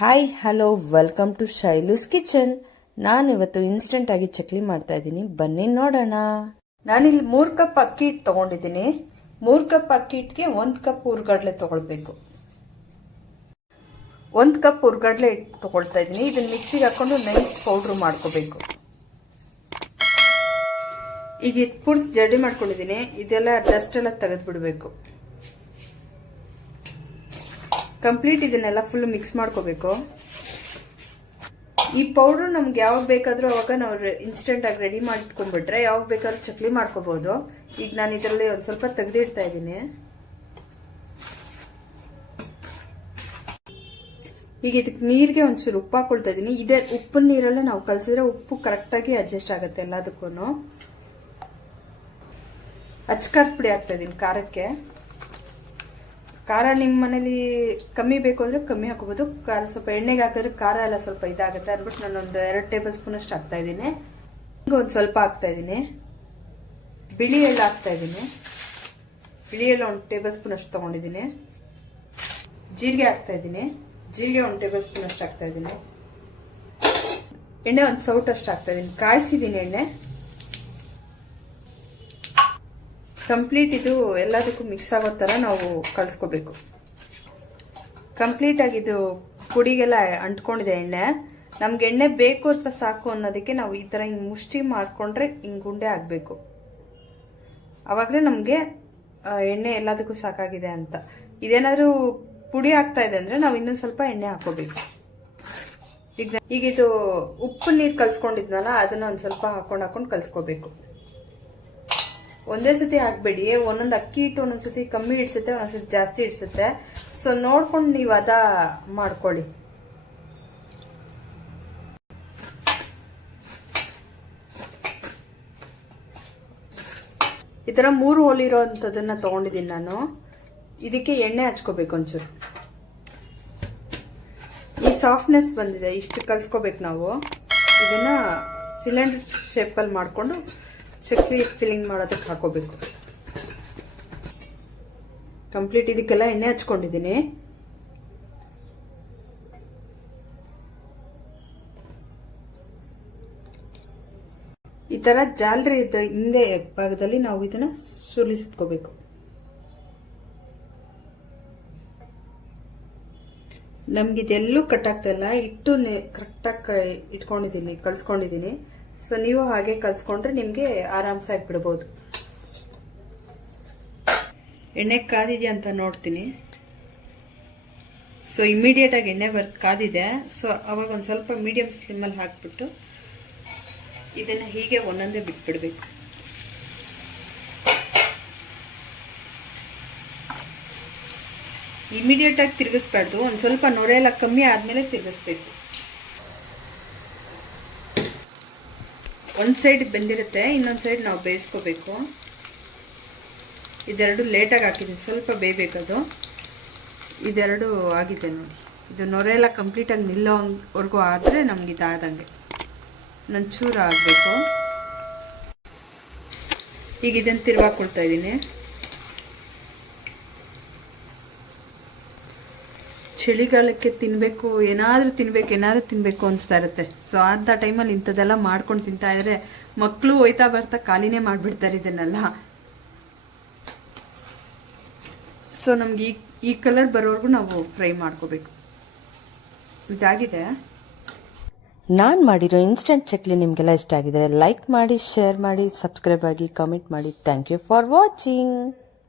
Hi hello welcome to Shailu's kitchen ನಾನು ಇವತ್ತು instant ಆಗಿ ಚಕ್ಲಿ ಮಾಡ್ತಾ ಇದ್ದೀನಿ. ಬನ್ನಿ ನೋಡೋಣ. ನಾನಿಲ್ಲಿ ಮೂರು ಕಪ್ ಅಕ್ಕಿ ಹಿಟ್ಟು ತಗೊಂಡಿದ್ದೀನಿ. ಮೂರು ಕಪ್ ಅಕ್ಕಿ ಹಿಟ್ಟಿಗೆ ಒಂದು ಕಪ್ ಹುರ್ಗಡ್ಲೆ ತಗೊಳ್ಬೇಕು. ಒಂದು ಕಪ್ ಹುರ್ಗಡ್ಲೆ ಹಿಟ್ಟು ತಗೊಳ್ತಾ ಇದ್ದೀನಿ. ಇದನ್ನು ಮಿಕ್ಸಿಗೆ ಹಾಕೊಂಡು ನೈಸ್ ಪೌಡ್ರ್ ಮಾಡ್ಕೋಬೇಕು. ಈಗ ಇದು ಪೂರ್ತಿ ಜಡಿ ಮಾಡ್ಕೊಂಡಿದ್ದೀನಿ. ಇದೆಲ್ಲ ಡಸ್ಟ್ ಎಲ್ಲ ತೆಗೆದು ಬಿಡಬೇಕು ಕಂಪ್ಲೀಟ್ ಇದನ್ನೆಲ್ಲ ಫುಲ್ ಮಿಕ್ಸ್ ಮಾಡ್ಕೋಬೇಕು. ಈ ಪೌಡರ್ ನಮ್ಗೆ ಯಾವಾಗ ಬೇಕಾದರೂ ಅವಾಗ ನಾವು ಇನ್ಸ್ಟೆಂಟ್ ಆಗಿ ರೆಡಿ ಮಾಡಿಟ್ಕೊಂಡ್ಬಿಟ್ರೆ ಯಾವಾಗ ಬೇಕಾದ್ರೂ ಚಕ್ಲಿ ಮಾಡ್ಕೋಬಹುದು ಈಗ ನಾನು ಇದರಲ್ಲಿ ಒಂದು ಸ್ವಲ್ಪ ತೆಗೆದಿಡ್ತಾ ಇದ್ದೀನಿ. ಈಗ ಇದಕ್ಕೆ ನೀರಿಗೆ ಒಂಚೂರು ಉಪ್ಪು ಹಾಕೊಳ್ತಾ ಇದ್ದೀನಿ. ಇದೇ ಉಪ್ಪಿನ ನೀರಲ್ಲೇ ನಾವು ಕಲಸಿದ್ರೆ ಉಪ್ಪು ಕರೆಕ್ಟಾಗಿ ಅಡ್ಜಸ್ಟ್ ಆಗುತ್ತೆ ಎಲ್ಲದಕ್ಕೂ ಅಚ್ಕಾರದ ಪುಡಿ ಹಾಕ್ತಾ ಇದ್ದೀನಿ, ಖಾರಕ್ಕೆ. ಖಾರ ನಿಮ್ಮ ಮನೇಲಿ ಕಮ್ಮಿ ಬೇಕು ಅಂದರೆ ಕಮ್ಮಿ ಹಾಕೋಬೋದು. ಖಾರ ಸ್ವಲ್ಪ ಎಣ್ಣೆಗೆ ಹಾಕಿದ್ರೆ ಖಾರ ಎಲ್ಲ ಸ್ವಲ್ಪ ಇದಾಗುತ್ತೆ. ಅಂದ್ಬಿಟ್ಟು ನಾನು ಒಂದು ಎರಡು ಟೇಬಲ್ ಸ್ಪೂನ್ ಅಷ್ಟು ಹಾಕ್ತಾ ಇದ್ದೀನಿ. ಈಗ ಒಂದು ಸ್ವಲ್ಪ ಹಾಕ್ತಾ ಇದ್ದೀನಿ. ಬಿಳಿ ಎಲ್ಲ ಹಾಕ್ತಾ ಇದ್ದೀನಿ. ಬಿಳಿ ಎಲ್ಲ ಒಂದು ಟೇಬಲ್ ಸ್ಪೂನ್ ಅಷ್ಟು ತೊಗೊಂಡಿದ್ದೀನಿ. ಜೀರಿಗೆ ಹಾಕ್ತಾ ಇದ್ದೀನಿ. ಜೀರಿಗೆ ಒಂದು ಟೇಬಲ್ ಸ್ಪೂನ್ ಅಷ್ಟು ಹಾಕ್ತಾ ಇದ್ದೀನಿ. ಎಣ್ಣೆ ಒಂದು ಸೌಟ್ ಅಷ್ಟು ಹಾಕ್ತಾ ಇದ್ದೀನಿ. ಕಾಯಿಸಿದ್ದೀನಿ ಎಣ್ಣೆ. ಕಂಪ್ಲೀಟ್ ಇದು ಎಲ್ಲದಕ್ಕೂ ಮಿಕ್ಸ್ ಆಗೋ ಥರ ನಾವು ಕಳಿಸ್ಕೋಬೇಕು. ಕಂಪ್ಲೀಟಾಗಿ ಇದು ಪುಡಿಗೆಲ್ಲ ಅಂಟ್ಕೊಂಡಿದೆ ಎಣ್ಣೆ. ನಮ್ಗೆ ಎಣ್ಣೆ ಬೇಕು ಅಥವಾ ಸಾಕು ಅನ್ನೋದಕ್ಕೆ ನಾವು ಈ ಥರ ಹಿಂಗೆ ಮುಷ್ಟಿ ಮಾಡಿಕೊಂಡ್ರೆ ಹಿಂಗೆ ಗುಂಡೆ ಆಗಬೇಕು. ಆವಾಗಲೇ ನಮಗೆ ಎಣ್ಣೆ ಎಲ್ಲದಕ್ಕೂ ಸಾಕಾಗಿದೆ ಅಂತ. ಇದೇನಾದರೂ ಪುಡಿ ಆಗ್ತಾ ಇದೆ ಅಂದರೆ ನಾವು ಇನ್ನೊಂದು ಸ್ವಲ್ಪ ಎಣ್ಣೆ ಹಾಕೋಬೇಕು ಈಗ ಈಗಿದು ಉಪ್ಪು ನೀರು ಕಲ್ಸ್ಕೊಂಡಿದ್ವಲ್ಲ ಅದನ್ನು ಒಂದು ಸ್ವಲ್ಪ ಹಾಕೊಂಡು ಹಾಕೊಂಡು ಕಲ್ಸ್ಕೋಬೇಕು. ಒಂದೇ ಸತಿ ಹಾಕ್ಬೇಡಿ. ಒಂದೊಂದು ಅಕ್ಕಿ ಹಿಟ್ಟು ಒಂದೊಂದ್ಸತಿ ಕಮ್ಮಿ ಇಡ್ಸುತ್ತೆ ಒಂದೊಂದ್ಸತಿ ಜಾಸ್ತಿ ಇಡ್ಸುತ್ತೆ ಸೊ ನೋಡ್ಕೊಂಡು ನೀವು ಅದ ಮಾಡ್ಕೊಳ್ಳಿ. ಈ ಥರ ಮೂರು ಹೋಲಿರೋ ಅಂಥದ್ದನ್ನು ತೊಗೊಂಡಿದ್ದೀನಿ ನಾನು. ಇದಕ್ಕೆ ಎಣ್ಣೆ ಹಚ್ಕೋಬೇಕು ಒಂಚೂರು. ಈ ಸಾಫ್ಟ್ನೆಸ್ ಬಂದಿದೆ, ಇಷ್ಟು ಕಲ್ಸ್ಕೋಬೇಕು ನಾವು. ಇದನ್ನು ಸಿಲಿಂಡರ್ ಶೇಪಲ್ಲಿ ಮಾಡಿಕೊಂಡು ಚಕ್ಲಿ ಫಿಲ್ಲಿಂಗ್ ಮಾಡೋದಕ್ಕೆ ಹಾಕೋಬೇಕು. ಕಂಪ್ಲೀಟ್ ಇದಕ್ಕೆಲ್ಲ ಎಣ್ಣೆ ಹಚ್ಕೊಂಡಿದ್ದೀನಿ. ಈ ತರ ಜಾಲರಿ ಇದ್ದ ಹಿಂದೆ ಭಾಗದಲ್ಲಿ ನಾವು ಇದನ್ನ ಸುಲಿಸಿಟ್ಕೋಬೇಕು. ನಮ್ಗೆ ಇದೆಲ್ಲೂ ಕಟ್ಟಾಗ್ತಾ ಇಲ್ಲ. ಇಟ್ಟು ಕರೆಕ್ಟಾಗಿ ಇಟ್ಕೊಂಡಿದ್ದೀನಿ, ಕಲ್ಸ್ಕೊಂಡಿದ್ದೀನಿ. ಸೊ ನೀವು ಹಾಗೆ ಕಲ್ಸ್ಕೊಂಡ್ರೆ ನಿಮಗೆ ಆರಾಮ್ಸಾಗಿ ಬಿಡ್ಬೋದು. ಎಣ್ಣೆ ಕಾದಿದೆಯಾ ಅಂತ ನೋಡ್ತೀನಿ. ಸೊ ಇಮಿಡಿಯೇಟ್ ಆಗಿ ಎಣ್ಣೆ ಬರ್ ಕಾದಿದೆ. ಸೊ ಅವಾಗ ಒಂದು ಸ್ವಲ್ಪ ಮೀಡಿಯಂ ಸ್ಲಿಮ್ಮಲ್ಲಿ ಹಾಕ್ಬಿಟ್ಟು ಇದನ್ನು ಹೀಗೆ ಒಂದೊಂದೇ ಬಿಟ್ಬಿಡ್ಬೇಕು. ಇಮಿಡಿಯೇಟ್ ಆಗಿ ತಿರುಗಿಸ್ಬಾರ್ದು. ಒಂದು ಸ್ವಲ್ಪ ನೊರೆ ಎಲ್ಲ ಕಮ್ಮಿ ಆದಮೇಲೆ ತಿರುಗಿಸ್ಬೇಕು. ಒಂದು ಸೈಡ್ ಬೆಂದಿರುತ್ತೆ, ಇನ್ನೊಂದು ಸೈಡ್ ನಾವು ಬೇಯಿಸ್ಕೋಬೇಕು. ಇದೆರಡು ಲೇಟಾಗಿ ಹಾಕಿದ್ದೀನಿ, ಸ್ವಲ್ಪ ಬೇಯಬೇಕದು. ಇದೆರಡು ಆಗಿದೆ ನೋಡಿ. ಇದು ನೊರೆ ಎಲ್ಲ ಕಂಪ್ಲೀಟಾಗಿ ನಿಲ್ಲೋವರೆಗೂ ಆದರೆ ನಮ್ಗೆ ಇದಾದಂಗೆ. ಚೂರು ಆಗಬೇಕು. ಈಗ ಇದನ್ನು ತಿರುವಾಕೊಳ್ತಾ ಇದ್ದೀನಿ. ಚಳಿಗಾಲಕ್ಕೆ ತಿನ್ನಬೇಕು ಏನಾದರೂ ತಿನ್ಬೇಕು, ಏನಾದ್ರೂ ತಿನ್ನಬೇಕು ಅನಿಸ್ತಾ ಇರುತ್ತೆ. ಸೊ ಅಂಥ ಟೈಮಲ್ಲಿ ಇಂಥದ್ದೆಲ್ಲ ಮಾಡ್ಕೊಂಡು ತಿಂತಾ ಇದ್ರೆ ಮಕ್ಕಳು ಹೋಯ್ತಾ ಬರ್ತಾ ಖಾಲಿನೇ ಮಾಡಿಬಿಡ್ತಾರೆ ಇದನ್ನೆಲ್ಲ. ಸೊ ನಮ್ಗೆ ಈ ಈ ಕಲರ್ ಬರೋವರೆಗೂ ನಾವು ಫ್ರೈ ಮಾಡ್ಕೋಬೇಕು. ಇದಾಗಿದೆ. ನಾನು ಮಾಡಿರೋ ಇನ್ಸ್ಟೆಂಟ್ ಚಕ್ಲಿ ನಿಮಗೆಲ್ಲ ಇಷ್ಟ ಆಗಿದೆ ಲೈಕ್ ಮಾಡಿ ಶೇರ್ ಮಾಡಿ ಸಬ್ಸ್ಕ್ರೈಬ್ ಆಗಿ ಕಮೆಂಟ್ ಮಾಡಿ. Thank you for watching